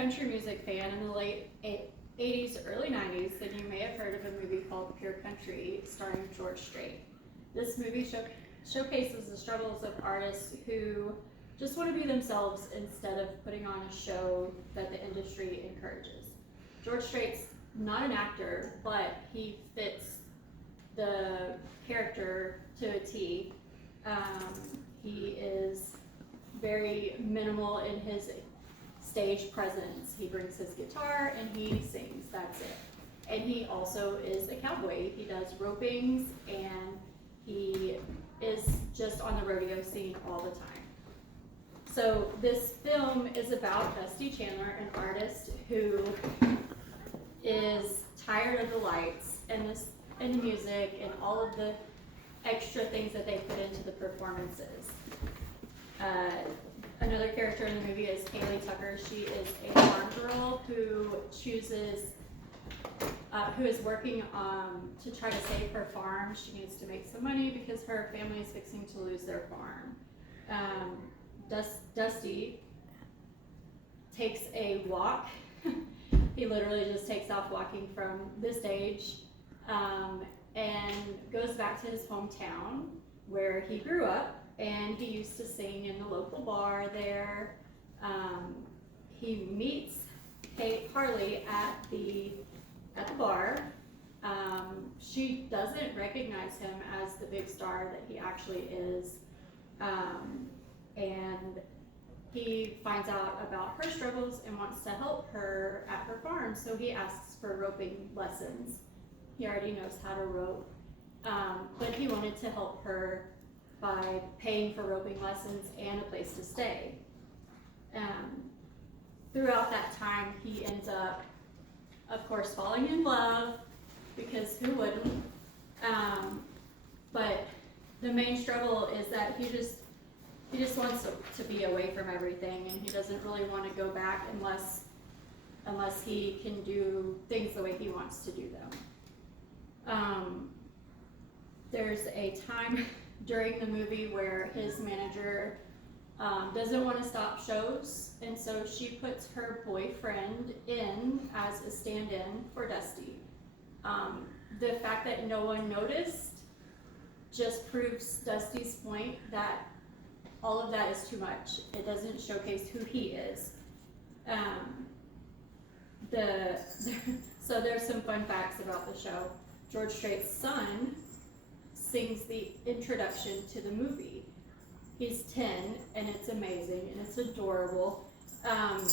country music fan in the late 80s, early 90s, then you may have heard of a movie called Pure Country starring George Strait. This movie showcases the struggles of artists who just want to be themselves instead of putting on a show that the industry encourages. George Strait's not an actor, but he fits the character to a T. He is very minimal in his stage presence. He brings his guitar and he sings, that's it. And he also is a cowboy. He does ropings and he is just on the rodeo scene all the time. So this film is about Dusty Chandler, an artist who is tired of the lights and the music and all of the extra things that they put into the performances. Another character in the movie is Kaylee Tucker. She is a farm girl who is working to try to save her farm. She needs to make some money because her family is fixing to lose their farm. Dusty takes a walk. He literally just takes off walking from the stage and goes back to his hometown where he grew up, and he used to sing in the local bar there. He meets Kate Harley at the bar. She doesn't recognize him as the big star that he actually is, and he finds out about her struggles and wants to help her at her farm, so he asks for roping lessons. He already knows how to rope, but he wanted to help her by paying for roping lessons and a place to stay. Throughout that time, he ends up, of course, falling in love, because who wouldn't? But the main struggle is that he just wants to be away from everything, and he doesn't really want to go back unless he can do things the way he wants to do them. There's a time during the movie where his manager doesn't want to stop shows, and so she puts her boyfriend in as a stand-in for Dusty. The fact that no one noticed just proves Dusty's point that all of that is too much. It doesn't showcase who he is. So there's some fun facts about the show. George Strait's son sings the introduction to the movie. He's 10, and it's amazing, and it's adorable. And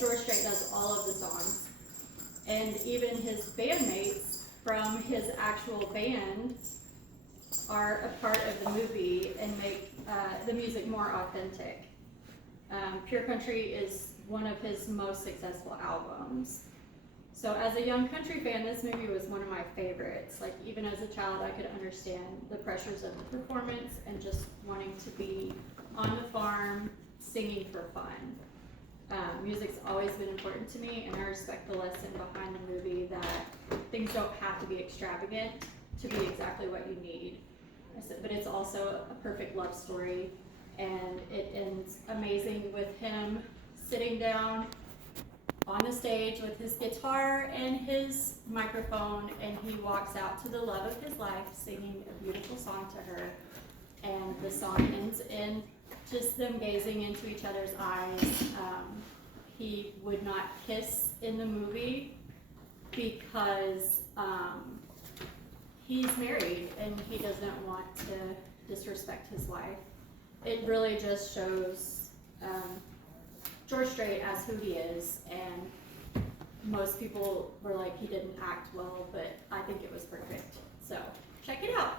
George Strait does all of the songs. And even his bandmates from his actual band are a part of the movie and make the music more authentic. Pure Country is one of his most successful albums. So as a young country fan, this movie was one of my favorites. Like, even as a child, I could understand the pressures of the performance and just wanting to be on the farm singing for fun. Music's always been important to me, and I respect the lesson behind the movie that things don't have to be extravagant to be exactly what you need. But it's also a perfect love story, and it ends amazing with him sitting down on the stage with his guitar and his microphone, and he walks out to the love of his life singing a beautiful song to her, and the song ends in just them gazing into each other's eyes. He would not kiss in the movie because he's married and he doesn't want to disrespect his wife. It really just shows George Strait as who he is, and most people were like, he didn't act well, but I think it was perfect. So check it out.